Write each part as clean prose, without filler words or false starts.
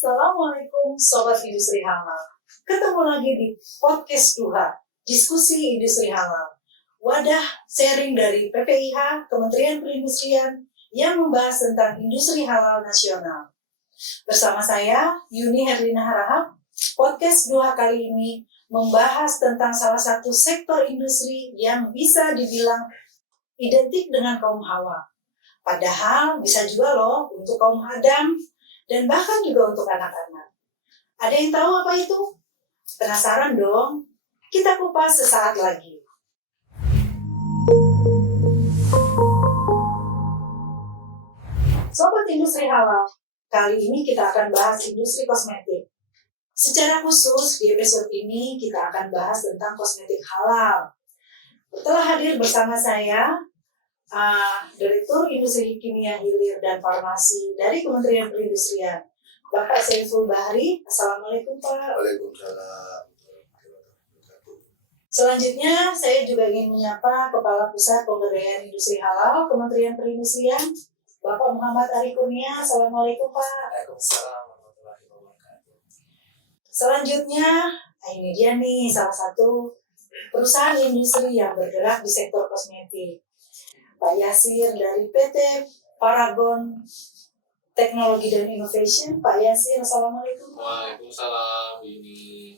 Assalamualaikum Sobat Industri Halal. Ketemu lagi di Podcast Duha, Diskusi Industri Halal. Wadah sharing dari PPIH, Kementerian Perindustrian, yang membahas tentang industri halal nasional. Bersama saya, Yuni Herlina Harahap, Podcast Duha kali ini membahas tentang salah satu sektor industri yang bisa dibilang identik dengan kaum Hawa. Padahal bisa juga loh untuk kaum Adam, dan bahkan juga untuk anak-anak. Ada yang tahu apa itu? Penasaran dong? Kita kupas sesaat lagi. Sobat Industri Halal, kali ini kita akan bahas industri kosmetik. Secara khusus di episode ini kita akan bahas tentang kosmetik halal. Telah hadir bersama saya Direktur Industri Kimia Hilir dan Farmasi dari Kementerian Perindustrian, Bapak Saiful Bahri. Assalamualaikum Pak. Waalaikumsalam. Selanjutnya saya juga ingin menyapa Kepala Pusat Pemberdayaan Industri Halal Kementerian Perindustrian, Bapak Muhammad Ari Kurnia. Assalamualaikum Pak. Waalaikumsalam warahmatullahi wabarakatuh. Selanjutnya, ini dia nih salah satu perusahaan industri yang bergerak di sektor kosmetik, Pak Yasir dari PT Paragon Teknologi dan Innovation. Pak Yasir, Assalamualaikum. Waalaikumsalam. Ini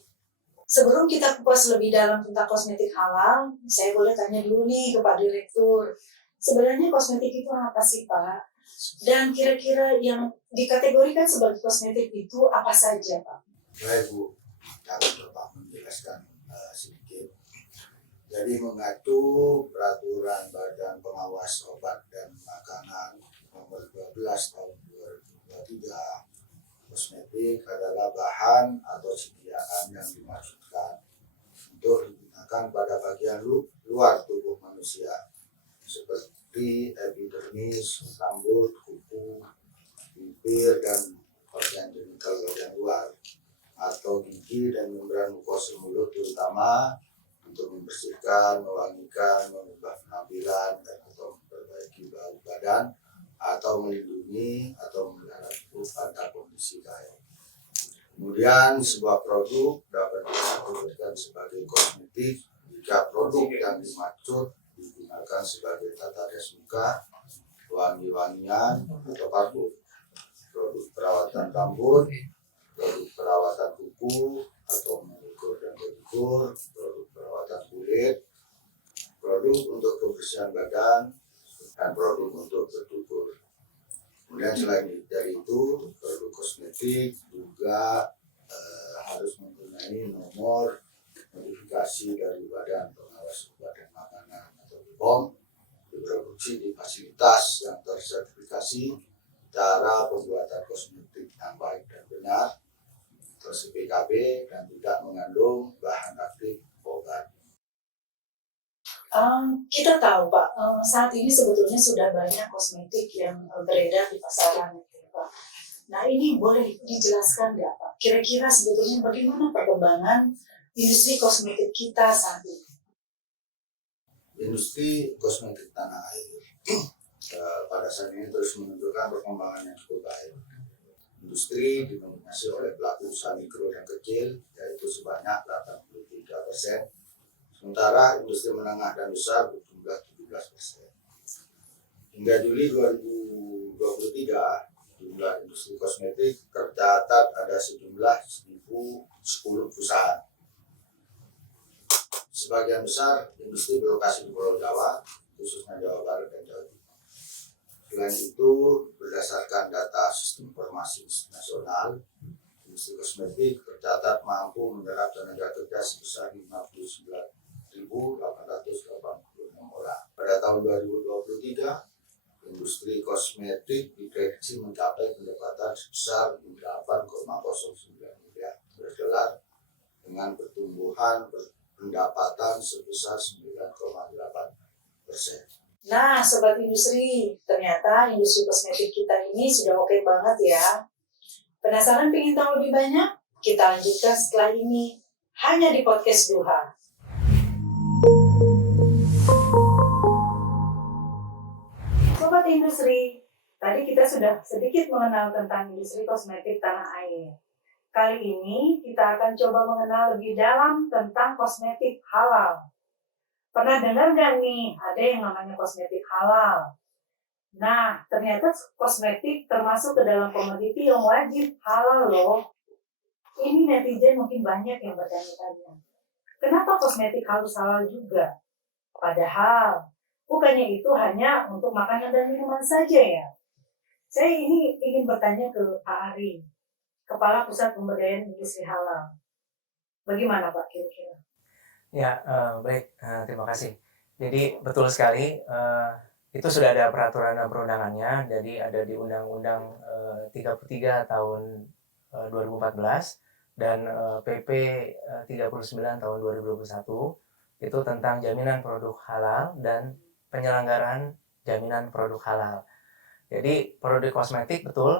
Sebelum kita kupas lebih dalam tentang kosmetik halal, saya boleh tanya dulu nih ke Pak Direktur. Sebenarnya kosmetik itu apa sih Pak? Dan kira-kira yang dikategorikan sebagai kosmetik itu apa saja Pak? baik Bu, kami coba menjelaskan sedikit. Jadi mengatur peraturan Badan Pengawas Obat dan Makanan nomor 12 tahun 2023, kosmetik adalah bahan atau sediaan yang dimaksudkan untuk digunakan pada bagian luar tubuh manusia seperti epidermis, rambut, kuku, bibir, dan organ genital bagian luar, atau gigi dan membran mukosa mulut, terutama untuk membersihkan, mewangikan, mengubah penampilan, dan atau memperbaiki bau badan, atau melindungi atau memelihara tubuh pada kondisi kaya. Kemudian sebuah produk dapat dikategorikan sebagai kosmetik jika produk yang dimaksud digunakan sebagai tata rias muka, wangi-wangian, atau parfum, produk perawatan rambut, produk perawatan kuku atau mengukur dan pedicure, produk perawatan kulit, produk untuk kebersihan badan, dan produk untuk bertutur. Kemudian selain dari itu, produk kosmetik juga harus mempunyai nomor notifikasi dari Badan Pengawas Obat dan Makanan atau BPOM, diproduksi di fasilitas yang tersertifikasi, cara pembuatan kosmetik yang baik dan benar, terus PKB, dan tidak mengandung bahan aktif obat. Kita tahu Pak, saat ini sebetulnya sudah banyak kosmetik yang beredar di pasaran, Pak. Nah ini boleh dijelaskan nggak Pak? Kira-kira sebetulnya bagaimana perkembangan industri kosmetik kita saat ini? Industri kosmetik tanah air pada saat ini terus menunjukkan perkembangan yang cukup baik. Industri didominasi oleh pelaku usaha mikro dan kecil, yaitu sebanyak 83%. Sementara industri menengah dan besar berjumlah 17%. Hingga Juli 2023, jumlah industri kosmetik tercatat ada sejumlah 1.010 perusahaan. Sebagian besar industri berlokasi di Pulau Jawa, khususnya Jawa Barat dan Jawa Timur. Selain itu, berdasarkan data Sistem Informasi Nasional, industri kosmetik tercatat mampu menyerap tenaga kerja sebesar 59.886 orang. Pada tahun 2023, industri kosmetik diprediksi mencapai pendapatan sebesar 8,09 miliar dolar dengan pertumbuhan pendapatan sebesar 9,8%. Nah, Sobat Industri, ternyata industri kosmetik kita ini sudah oke banget ya. Penasaran pengen tahu lebih banyak? Kita lanjutkan setelah ini, hanya di Podcast Duha. Sobat Industri, Tadi kita sudah sedikit mengenal tentang industri kosmetik tanah air. Kali ini kita akan coba mengenal lebih dalam tentang kosmetik halal. Pernah dengar nggak nih, ada yang namanya kosmetik halal? Nah, ternyata kosmetik termasuk ke dalam komoditi yang wajib halal loh. Ini netizen mungkin banyak yang bertanya-tanya. Kenapa kosmetik harus halal juga? Padahal, bukannya itu hanya untuk makanan dan minuman saja ya? Saya ini ingin bertanya ke Pak Ari, Kepala Pusat Pemberdayaan Industri Halal. Bagaimana Pak kira-kira? Ya, baik, terima kasih. Jadi betul sekali, itu sudah ada peraturan perundangannya, jadi ada di Undang-Undang 33 tahun 2014 dan PP 39 tahun 2021 itu tentang jaminan produk halal dan penyelenggaraan jaminan produk halal. Jadi produk kosmetik betul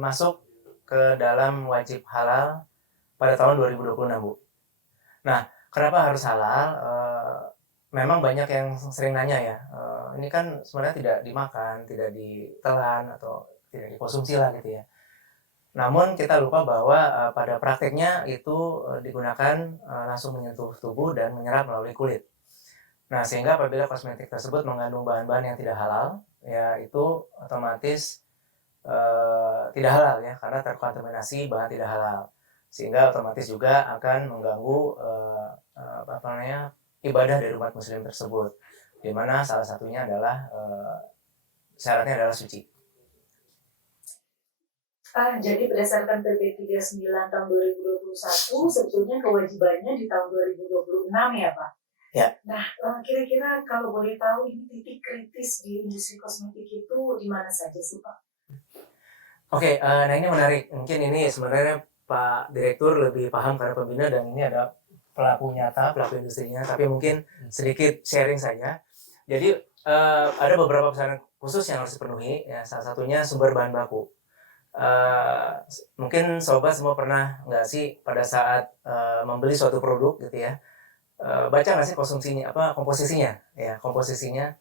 masuk ke dalam wajib halal pada tahun 2026, Bu. Nah, kenapa harus halal? Memang banyak yang sering nanya ya, ini kan sebenarnya tidak dimakan, tidak ditelan, atau tidak dikonsumsi lah gitu ya. Namun kita lupa bahwa pada prakteknya itu digunakan langsung menyentuh tubuh dan menyerap melalui kulit. Nah, sehingga apabila kosmetik tersebut mengandung bahan-bahan yang tidak halal, ya itu otomatis tidak halal ya, karena terkontaminasi bahan tidak halal, sehingga otomatis juga akan mengganggu ibadah dari umat muslim tersebut, di mana salah satunya adalah syaratnya adalah suci. Jadi berdasarkan PP 39 tahun 2021, sebetulnya kewajibannya di tahun 2026 ya Pak? Ya. Nah, kira-kira kalau boleh tahu ini titik kritis di industri kosmetik itu di mana saja sih Pak? Oke, nah ini menarik. Mungkin ini sebenarnya Pak Direktur lebih paham karena pembina dan ini ada pelaku nyata, pelaku industrinya. Tapi mungkin sedikit sharing saja. Jadi ada beberapa pesanan khusus yang harus dipenuhi. Ya, salah satunya sumber bahan baku. Mungkin sobat semua pernah nggak sih pada saat membeli suatu produk gitu ya, baca nggak sih komposisinya ya, komposisinya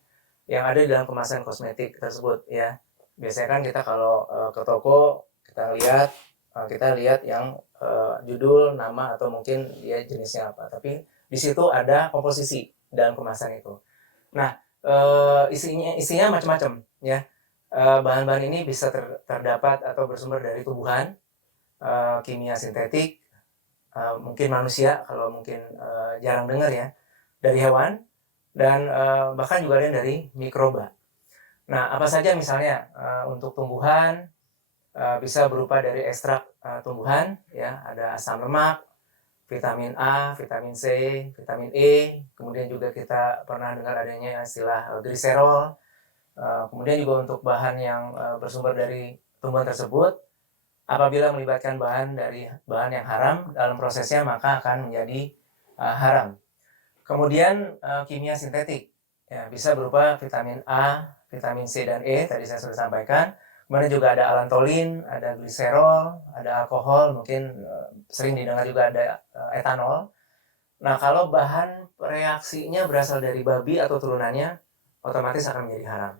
yang ada di dalam kemasan kosmetik tersebut ya. Biasanya kan kita kalau ke toko kita lihat yang judul, nama, atau mungkin dia jenisnya apa, tapi di situ ada komposisi dalam kemasan itu. Nah, isinya macam-macam ya. Bahan-bahan ini bisa terdapat atau bersumber dari tumbuhan, kimia sintetik, mungkin manusia kalau mungkin jarang dengar ya, dari hewan, dan bahkan juga ada yang dari mikroba. Nah, apa saja misalnya untuk tumbuhan bisa berupa dari ekstrak tumbuhan ya, ada asam lemak, vitamin A, vitamin C, vitamin E, kemudian juga kita pernah dengar adanya istilah gliserol. Kemudian juga untuk bahan yang bersumber dari tumbuhan tersebut, apabila melibatkan bahan yang haram dalam prosesnya maka akan menjadi haram. Kemudian kimia sintetik ya, bisa berupa vitamin A, vitamin C dan E, tadi saya sudah sampaikan. Kemudian juga ada alantolin, ada gliserol, ada alkohol, mungkin sering didengar juga ada etanol. Nah, kalau bahan reaksinya berasal dari babi atau turunannya, otomatis akan menjadi haram.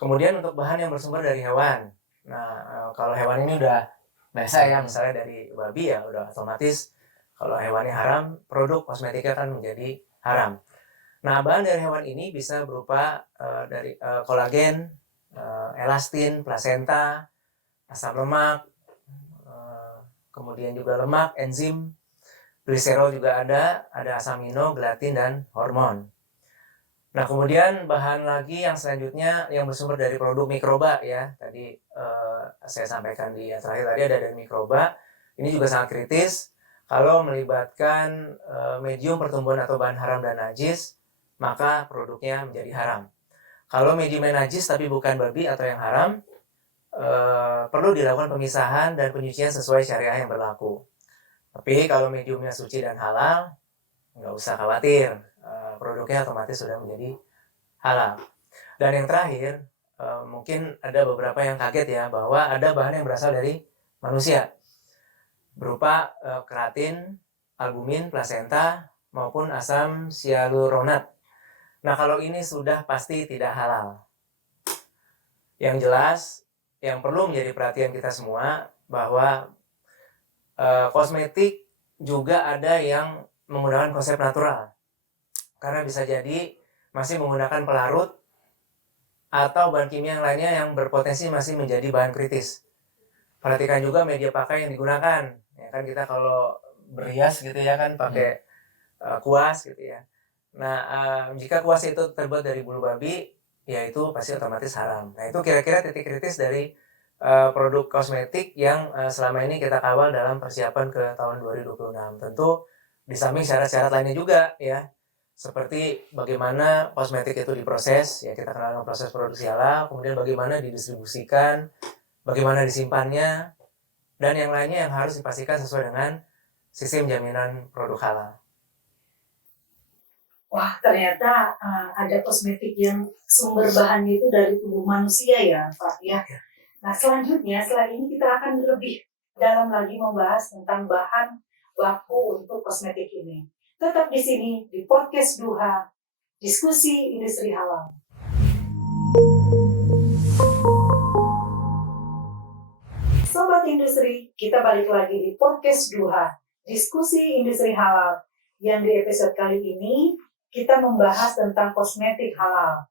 Kemudian untuk bahan yang bersumber dari hewan. Nah, kalau hewan ini udah biasa ya, misalnya dari babi ya udah otomatis kalau hewannya haram, produk kosmetiknya kan menjadi haram. Nah, bahan dari hewan ini bisa berupa dari kolagen, elastin, plasenta, asam lemak, kemudian juga lemak, enzim, gliserol juga ada asam amino, gelatin, dan hormon. Nah, kemudian bahan lagi yang selanjutnya yang bersumber dari produk mikroba ya. Tadi saya sampaikan di terakhir tadi ada dari mikroba. Ini juga sangat kritis. Kalau melibatkan medium pertumbuhan atau bahan haram dan najis, maka produknya menjadi haram. Kalau mediumnya najis tapi bukan babi atau yang haram, perlu dilakukan pemisahan dan penyucian sesuai syariah yang berlaku. Tapi kalau mediumnya suci dan halal, nggak usah khawatir, produknya otomatis sudah menjadi halal. Dan yang terakhir, mungkin ada beberapa yang kaget ya, bahwa ada bahan yang berasal dari manusia, berupa keratin, albumin, plasenta, maupun asam hyaluronat. Nah, kalau ini sudah pasti tidak halal. Yang jelas, yang perlu menjadi perhatian kita semua bahwa kosmetik juga ada yang menggunakan konsep natural. Karena bisa jadi masih menggunakan pelarut atau bahan kimia yang lainnya yang berpotensi masih menjadi bahan kritis. Perhatikan juga media pakai yang digunakan. Ya kan kita kalau berhias gitu ya kan pakai kuas gitu ya. Nah, jika kuas itu terbuat dari bulu babi, ya itu pasti otomatis haram. Nah, itu kira-kira titik kritis dari produk kosmetik yang selama ini kita kawal dalam persiapan ke tahun 2026. Tentu di samping syarat-syarat lainnya juga ya. Seperti bagaimana kosmetik itu diproses, ya kita kenal dengan proses produksi halal, kemudian bagaimana didistribusikan, bagaimana disimpannya, dan yang lainnya yang harus dipastikan sesuai dengan sistem jaminan produk halal. Wah, ternyata ada kosmetik yang sumber bahannya itu dari tubuh manusia ya, Pak ya. Nah, selanjutnya setelah ini kita akan lebih dalam lagi membahas tentang bahan baku untuk kosmetik ini. Tetap di sini di podcast Duha, diskusi industri halal. Sobat industri, kita balik lagi di podcast Duha, diskusi industri halal. Yang di episode kali ini kita membahas tentang kosmetik halal.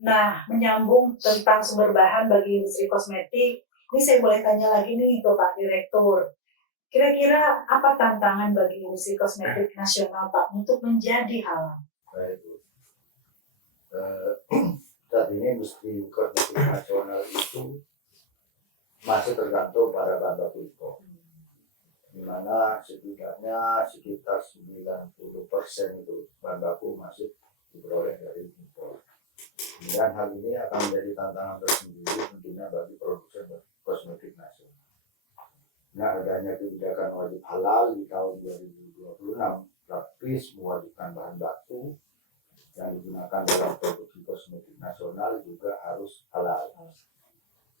Nah, menyambung tentang sumber bahan bagi industri kosmetik, ini saya boleh tanya lagi nih ke Pak Direktur. Kira-kira apa tantangan bagi industri kosmetik nasional, Pak, untuk menjadi halal? Baik, Bu. Saat ini industri kosmetik nasional itu masih tergantung pada bahan baku impor, di mana setidaknya sekitar 90% itu bahan baku masih diperoleh dari impor. Dan hal ini akan menjadi tantangan tersendiri tentunya bagi produsen kosmetik nasional. Nah, adanya kebijakan wajib halal di tahun 2026 praktis mewajibkan bahan baku yang digunakan dalam produksi kosmetik nasional juga harus halal.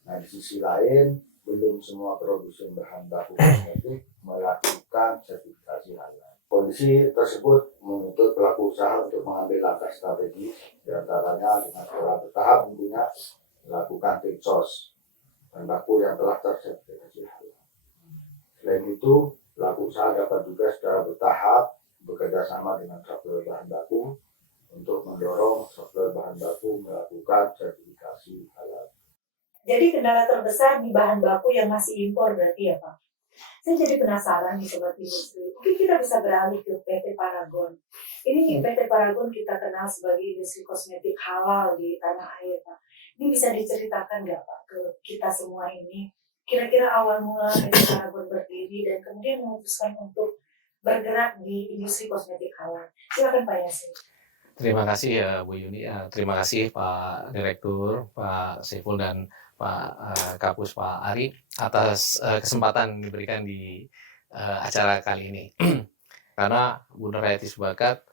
Nah, di sisi lain, belum semua produsen bahan baku kosmetik melakukan sertifikasi halal. Kondisi tersebut menuntut pelaku usaha untuk mengambil langkah strategis, diantaranya dengan secara bertahap tentunya melakukan tipsos bahan baku yang telah tersertifikasi halal. Selain itu, pelaku usaha dapat juga secara bertahap bekerja sama dengan supplier bahan baku untuk mendorong supplier bahan baku melakukan sertifikasi halal. Jadi kendala terbesar di bahan baku yang masih impor berarti ya, Pak? Saya jadi penasaran nih Sobat Industri. Mungkin kita bisa beralih ke PT Paragon. Ini PT Paragon kita kenal sebagai industri kosmetik halal di tanah air, Pak. Ini bisa diceritakan nggak, Pak, ke kita semua ini? Kira-kira awal mula PT Paragon berdiri dan kemudian memutuskan untuk bergerak di industri kosmetik halal. Silakan Pak Yasin. Terima kasih ya Bu Yuni, terima kasih Pak Direktur, Pak Saiful dan Pak Kapus Pak Ari atas kesempatan diberikan di acara kali ini. Karena Bu Nurhayati Subakat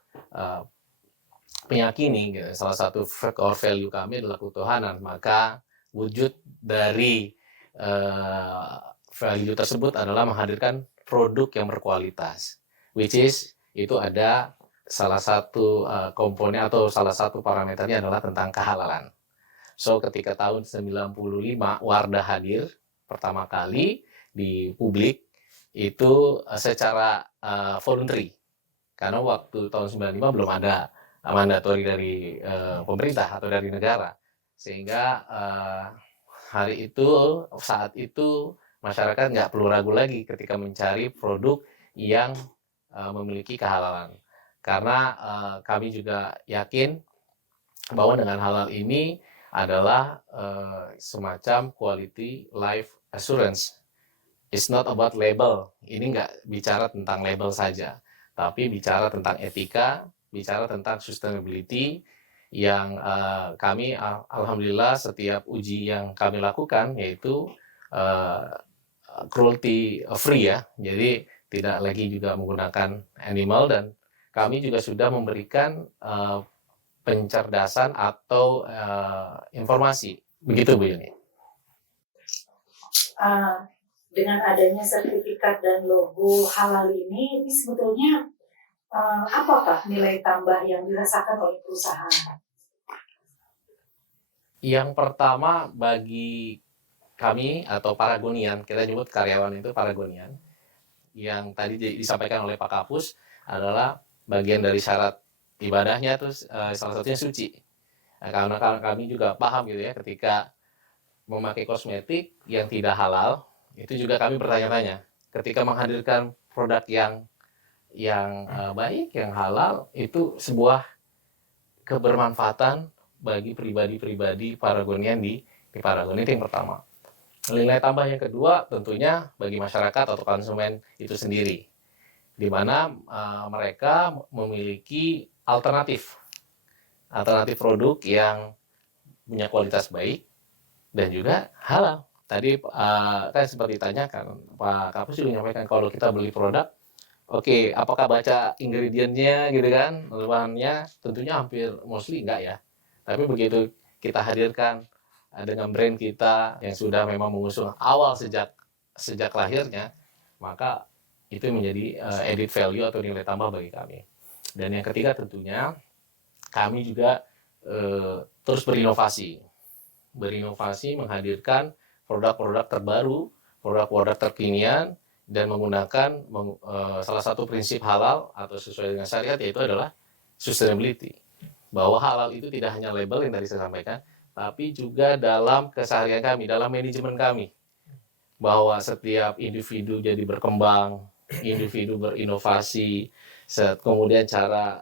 meyakini salah satu core value kami adalah ketuhanan, maka wujud dari value tersebut adalah menghadirkan produk yang berkualitas, which is itu ada salah satu komponen atau salah satu parameternya adalah tentang kehalalan. So ketika tahun 95 Wardah hadir pertama kali di publik itu secara voluntary, karena waktu tahun 95 belum ada mandatori dari pemerintah atau dari negara, sehingga hari itu saat itu masyarakat nggak perlu ragu lagi ketika mencari produk yang memiliki kehalalan. Karena kami juga yakin bahwa dengan halal ini adalah semacam quality life assurance. It's not about label. Ini nggak bicara tentang label saja, tapi bicara tentang etika, bicara tentang sustainability yang kami alhamdulillah setiap uji yang kami lakukan yaitu cruelty free ya. Jadi tidak lagi juga menggunakan animal, dan kami juga sudah memberikan pencerdasan atau informasi. Begitu Bu Yuni. Dengan adanya sertifikat dan logo halal ini sebetulnya apakah nilai tambah yang dirasakan oleh perusahaan? Yang pertama bagi kami atau Paragonian, kita nyebut karyawan itu Paragonian, yang tadi disampaikan oleh Pak Kapus adalah bagian dari syarat ibadahnya terus salah satunya suci. Nah, karena kami juga paham gitu ya ketika memakai kosmetik yang tidak halal itu juga kami bertanya-tanya ketika menghadirkan produk yang baik yang halal itu sebuah kebermanfaatan bagi pribadi-pribadi Paragonian di Paragon itu yang pertama. Nilai tambah yang kedua tentunya bagi masyarakat atau konsumen itu sendiri, di mana mereka memiliki alternatif produk yang punya kualitas baik dan juga halal. Tadi kan seperti ditanyakan, Pak Kapus juga menyampaikan kalau kita beli produk, oke, apakah baca ingredientnya gitu kan, bahannya tentunya hampir mostly enggak ya. Tapi begitu kita hadirkan dengan brand kita yang sudah memang mengusung awal sejak lahirnya, maka itu menjadi added value atau nilai tambah bagi kami. Dan yang ketiga tentunya kami juga terus berinovasi menghadirkan produk-produk terbaru, produk-produk terkinian dan menggunakan salah satu prinsip halal atau sesuai dengan syariat yaitu adalah sustainability. Bahwa halal itu tidak hanya label yang tadi saya sampaikan, tapi juga dalam keseharian kami, dalam manajemen kami. Bahwa setiap individu jadi berkembang, individu berinovasi, kemudian cara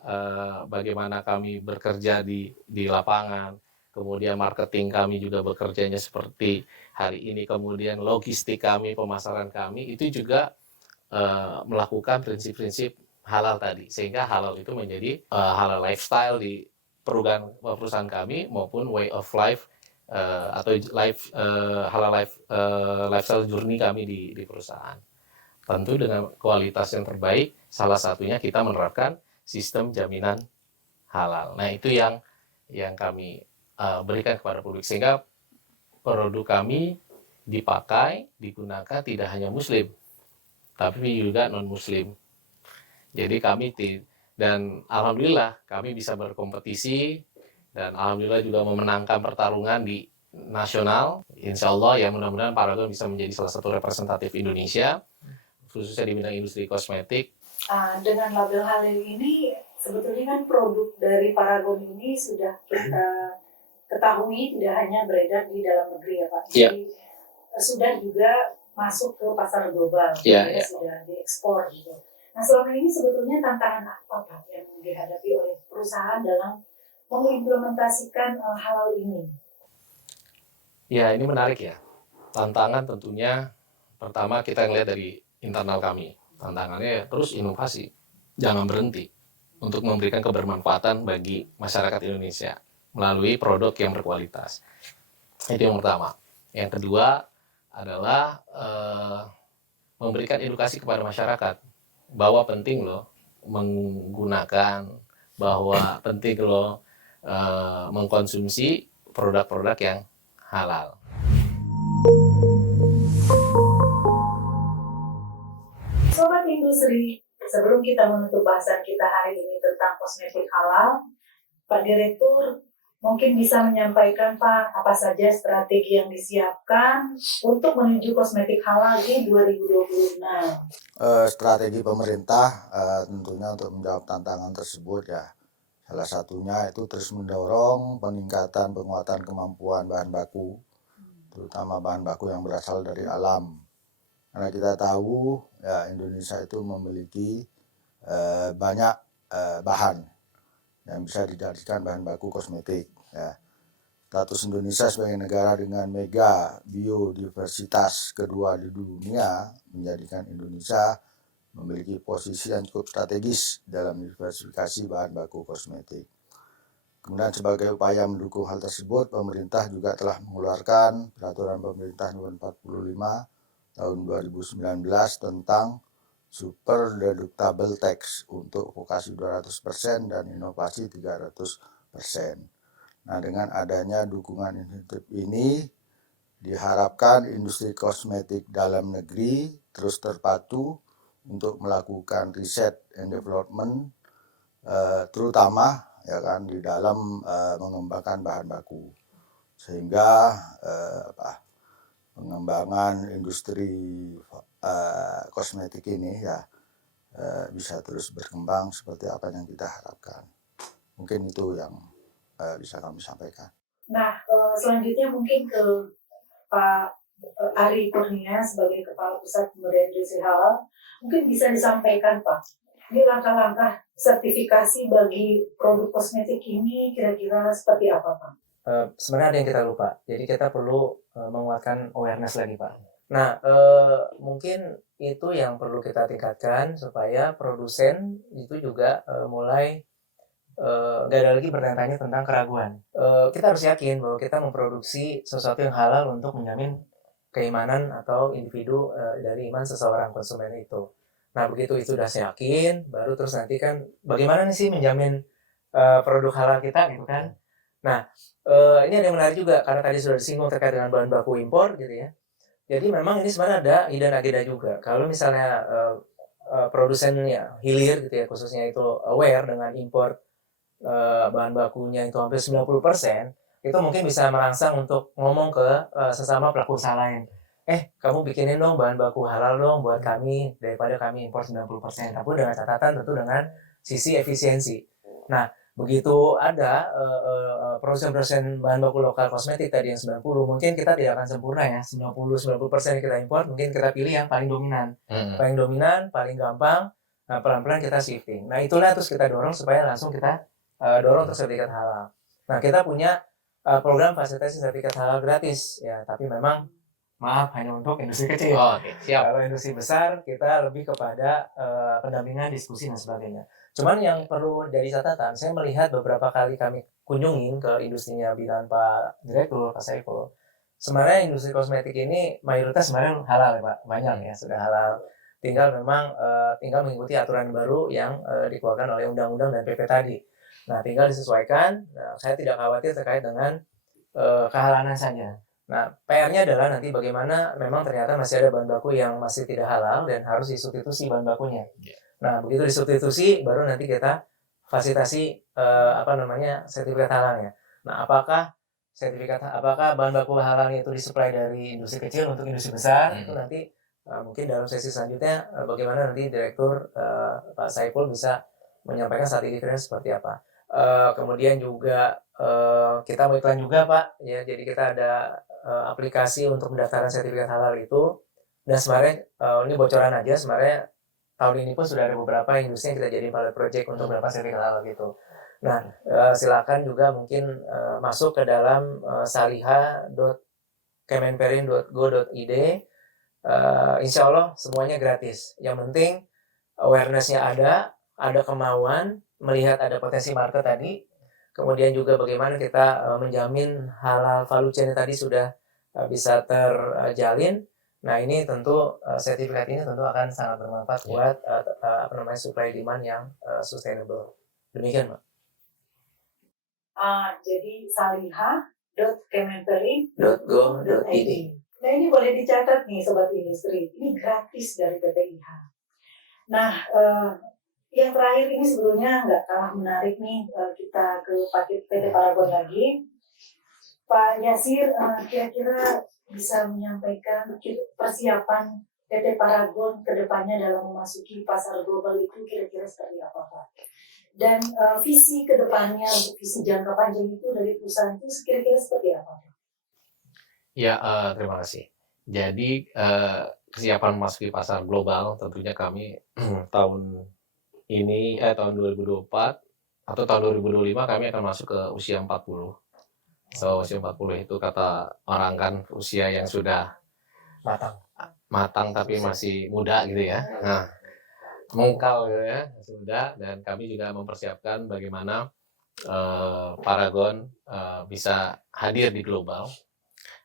bagaimana kami bekerja di lapangan, kemudian marketing kami juga bekerjanya seperti hari ini, kemudian logistik kami, pemasaran kami, itu juga melakukan prinsip-prinsip halal tadi, sehingga halal itu menjadi halal lifestyle di perusahaan kami maupun way of life atau halal lifestyle journey kami di perusahaan. Tentu dengan kualitas yang terbaik, salah satunya kita menerapkan sistem jaminan halal. Nah itu yang kami berikan kepada publik sehingga produk kami dipakai, digunakan tidak hanya Muslim, tapi juga non Muslim. Jadi kami dan alhamdulillah kami bisa berkompetisi dan alhamdulillah juga memenangkan pertarungan di nasional. Insya Allah ya mudah-mudahan Paragon bisa menjadi salah satu representatif Indonesia khususnya di bidang industri kosmetik. Dengan label halal ini sebetulnya kan produk dari Paragon ini sudah kita ketahui tidak hanya beredar di dalam negeri ya Pak, jadi sudah juga masuk ke pasar global, sudah diekspor gitu. Nah selama ini sebetulnya tantangan apa Pak yang dihadapi oleh perusahaan dalam mengimplementasikan halal ini? Ya ini menarik ya. Tantangan tentunya pertama kita ngelihat dari internal kami. Tantangannya terus inovasi, jangan berhenti untuk memberikan kebermanfaatan bagi masyarakat Indonesia melalui produk yang berkualitas. Itu yang pertama. Yang kedua adalah memberikan edukasi kepada masyarakat bahwa penting loh menggunakan, bahwa penting loh mengkonsumsi produk-produk yang halal. Sobat Industri, sebelum kita menutup bahasan kita hari ini tentang kosmetik halal, Pak Direktur mungkin bisa menyampaikan Pak apa saja strategi yang disiapkan untuk menuju kosmetik halal di 2026. Strategi pemerintah tentunya untuk menjawab tantangan tersebut ya. Salah satunya itu terus mendorong peningkatan penguatan kemampuan bahan baku, terutama bahan baku yang berasal dari alam. Karena kita tahu ya Indonesia itu memiliki banyak bahan yang bisa dijadikan bahan baku kosmetik. Ya. Status Indonesia sebagai negara dengan mega biodiversitas kedua di dunia menjadikan Indonesia memiliki posisi yang cukup strategis dalam diversifikasi bahan baku kosmetik. Kemudian sebagai upaya mendukung hal tersebut, pemerintah juga telah mengeluarkan Peraturan Pemerintah Nomor 45 tahun 2019 tentang super deductible tax untuk vokasi 200% dan inovasi 300%. Nah, dengan adanya dukungan insentif ini diharapkan industri kosmetik dalam negeri terus terpadu untuk melakukan riset and development terutama ya kan di dalam mengembangkan bahan baku. sehingga pengembangan industri kosmetik ini ya bisa terus berkembang seperti apa yang kita harapkan. Mungkin itu yang bisa kami sampaikan. Nah, selanjutnya mungkin ke Pak Ari Kurnia sebagai Kepala Pusat Pemberdayaan Industri Halal. Mungkin bisa disampaikan, Pak, ini langkah-langkah sertifikasi bagi produk kosmetik ini kira-kira seperti apa, Pak? Sebenarnya ada yang kita lupa, jadi kita perlu menguatkan awareness lagi, Pak. Nah, mungkin itu yang perlu kita tingkatkan supaya produsen itu juga mulai gak ada lagi bertanya-tanya tentang keraguan. Kita harus yakin bahwa kita memproduksi sesuatu yang halal untuk menjamin keimanan atau individu dari iman seseorang konsumen itu. Nah, begitu itu udah saya yakin, baru terus nanti kan bagaimana sih menjamin produk halal kita gitu kan. Nah, ini ada yang menarik juga karena tadi sudah disinggung terkait dengan bahan baku impor gitu ya. Jadi memang ini sebenarnya ada hidden agenda juga. Kalau misalnya produsennya hilir gitu ya, khususnya itu aware dengan impor bahan bakunya itu hampir 90%, itu mungkin bisa merangsang untuk ngomong ke sesama pelaku usaha lain. Kamu bikinin dong bahan baku halal dong buat kami daripada kami impor 90%. Tapi dengan catatan tentu dengan sisi efisiensi. Nah, begitu ada produsen-produsen bahan baku lokal kosmetik tadi yang 90, mungkin kita tidak akan sempurna ya. 90% kita impor, mungkin kita pilih yang paling dominan. Paling dominan, paling gampang, nah pelan-pelan kita shifting. Nah, itulah terus kita dorong supaya langsung kita dorong untuk sertifikat halal. Nah, kita punya program fasilitasi sertifikat halal gratis ya, tapi memang maaf hanya untuk industri kecil. Siap. Kalau industri besar kita lebih kepada pendampingan, diskusi dan sebagainya. Cuman yang perlu jadi catatan, saya melihat beberapa kali kami kunjungin ke industrinya bilang Pak Direktur, Pak Saiful. Sebenarnya industri kosmetik ini mayoritas sebenarnya halal ya Pak, banyak ya sudah halal. Tinggal memang tinggal mengikuti aturan baru yang dikeluarkan oleh undang-undang dan PP tadi. Nah, tinggal disesuaikan. Nah, saya tidak khawatir terkait dengan kehalalan saja. Nah, PR-nya adalah nanti bagaimana memang ternyata masih ada bahan baku yang masih tidak halal dan harus disubstitusi bahan bakunya. Nah, begitu disubstitusi baru nanti kita fasilitasi sertifikat halalnya. Nah, apakah bahan baku halalnya itu disuplai dari industri kecil untuk industri besar? Itu nanti mungkin dalam sesi selanjutnya bagaimana nanti Direktur Pak Saiful bisa menyampaikan strategi seperti apa. Kemudian juga kita mau iklan juga Pak, ya jadi kita ada aplikasi untuk mendaftarkan sertifikat halal itu. Dan sebenarnya ini bocoran aja, sebenarnya tahun ini pun sudah ada beberapa industri yang kita jadi pilot project untuk beberapa sertifikat halal gitu. Nah, silakan juga mungkin masuk ke dalam saliha.kemenperin.go.id. Insya Allah semuanya gratis. Yang penting awareness-nya ada kemauan, melihat ada potensi market tadi, kemudian juga bagaimana kita menjamin halal value chain tadi sudah bisa terjalin. Nah, ini tentu sertifikat ini tentu akan sangat bermanfaat buat supply demand yang sustainable. Demikian, Pak. Jadi saliha.kemenperin.go.id. Nah, ini boleh dicatat nih Sobat Industri, ini gratis dari PPIH. Nah, yang terakhir ini sebelumnya nggak kalah menarik nih, kita ke PT Paragon lagi. Pak Yasir, kira-kira bisa menyampaikan persiapan PT Paragon ke depannya dalam memasuki pasar global itu kira-kira seperti apa Pak? Dan visi ke depannya untuk visi jangka panjang itu dari perusahaan itu kira-kira seperti apa Pak? Ya, terima kasih. Jadi kesiapan memasuki pasar global tentunya kami tahun 2024 atau tahun 2025 kami akan masuk ke usia 40. So, usia 40 itu kata orang kan usia yang sudah matang tapi masih muda gitu ya. Nah, mengkal gitu ya, masih muda, dan kami juga mempersiapkan bagaimana Paragon bisa hadir di global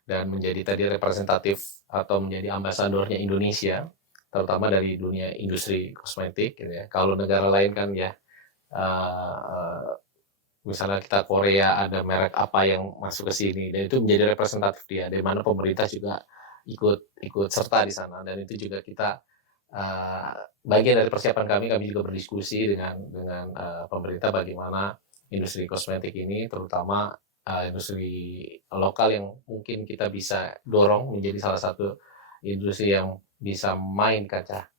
dan menjadi tadi representatif atau menjadi ambasadornya Indonesia, terutama dari dunia industri kosmetik gitu ya. Kalau negara lain kan ya misalnya kita Korea ada merek apa yang masuk ke sini dan itu menjadi representatif dia, dari mana pemerintah juga ikut serta di sana, dan itu juga kita bagian dari persiapan kami juga berdiskusi dengan pemerintah bagaimana industri kosmetik ini terutama industri lokal yang mungkin kita bisa dorong menjadi salah satu industri yang bisa main kancah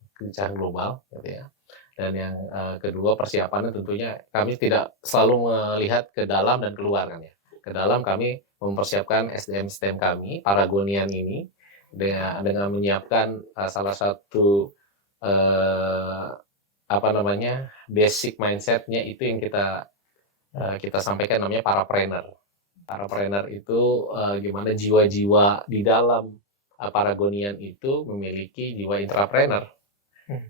global, gitu ya. Dan yang kedua, persiapannya tentunya kami tidak selalu melihat ke dalam dan keluar kan ya. Ke dalam kami mempersiapkan SDM kami, Paragonian ini, dengan menyiapkan salah satu basic mindsetnya itu yang kita sampaikan, namanya parapreneur. Parapreneur itu gimana jiwa-jiwa di dalam Paragonian itu memiliki jiwa intrapreneur,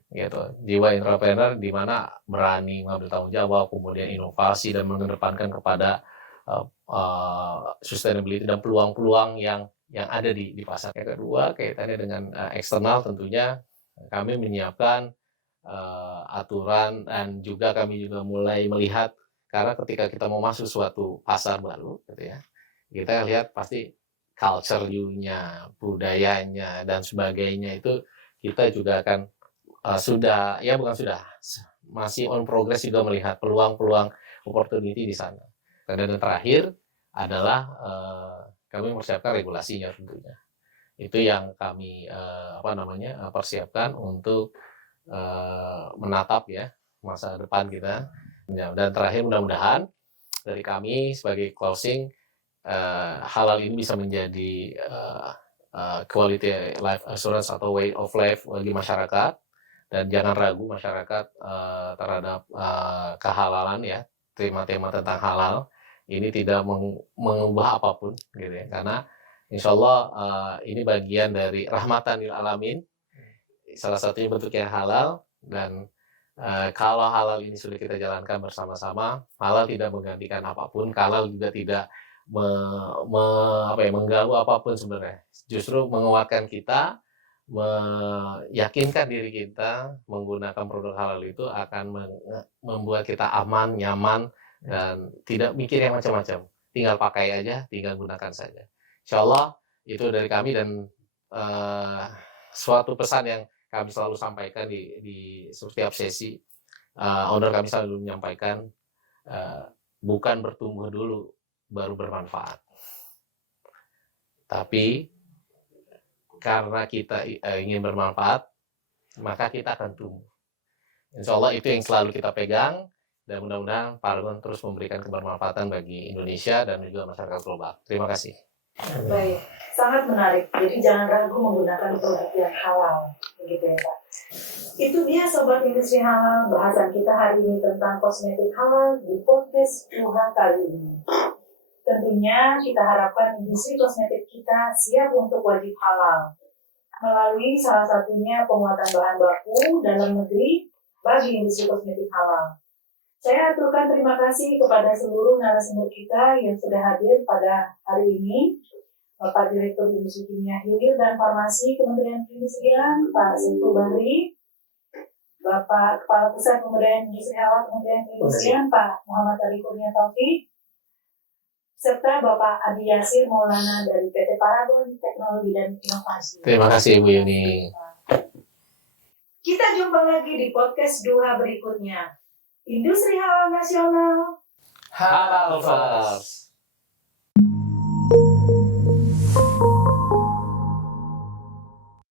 gitu. Jiwa intrapreneur di mana berani mengambil tanggung jawab, kemudian inovasi dan mengedepankan kepada sustainability dan peluang-peluang yang ada di pasar. Yang kedua, kaitannya dengan eksternal, tentunya kami menyiapkan aturan, dan juga kami juga mulai melihat, karena ketika kita mau masuk suatu pasar baru, gitu ya, kita lihat pasti culture-nya, budayanya, dan sebagainya itu kita juga akan masih on progress juga melihat peluang-peluang opportunity di sana. Dan terakhir adalah kami mempersiapkan regulasinya tentunya. Itu yang kami persiapkan untuk menatap ya masa depan kita. Dan terakhir, mudah-mudahan dari kami sebagai closing, halal ini bisa menjadi quality life assurance atau way of life bagi masyarakat, dan jangan ragu masyarakat terhadap kehalalan ya. Tema-tema tentang halal ini tidak mengubah apapun, gitu ya, karena insya Allah ini bagian dari rahmatan lil alamin, salah satunya bentuknya halal. Dan kalau halal ini sudah kita jalankan bersama-sama, halal tidak menggantikan apapun, halal juga tidak mengganggu apapun sebenarnya. Justru menguatkan kita, meyakinkan diri kita menggunakan produk halal itu akan membuat kita aman, nyaman, dan tidak mikir yang macam-macam. Tinggal pakai aja, tinggal gunakan saja. Insya Allah itu dari kami, dan suatu pesan yang kami selalu sampaikan di setiap sesi, owner kami selalu menyampaikan, bukan bertumbuh dulu baru bermanfaat, tapi karena kita ingin bermanfaat, maka kita akan tumbuh. Insya Allah itu yang selalu kita pegang, dan mudah-mudahan Paragon terus memberikan kebermanfaatan bagi Indonesia dan juga masyarakat global. Terima kasih. Baik, sangat menarik. Jadi jangan ragu menggunakan produk yang halal, begitu ya Pak. Itu dia Sobat Industri Halal, bahasan kita hari ini tentang kosmetik halal di podcast Tuhan kali ini. Tentunya kita harapkan industri kosmetik kita siap untuk wajib halal melalui salah satunya penguatan bahan baku dalam negeri bagi industri kosmetik halal. Saya aturkan terima kasih kepada seluruh narasumber kita yang sudah hadir pada hari ini. Bapak Direktur Industri Kimia Hilir dan Farmasi Kementerian Perindustrian, Pak Saiful Bahri, Bapak Kepala Pusat Pemberdayaan Industri Halal Kementerian Perindustrian, Pak Muhammad Ali Kurnia Taufik, serta Bapak Adi Yasir Maulana dari PT Paragon Teknologi dan Inovasi. Terima kasih Bu Yuni. Kita jumpa lagi di podcast Duha berikutnya. Industri Halal Nasional. Halal first.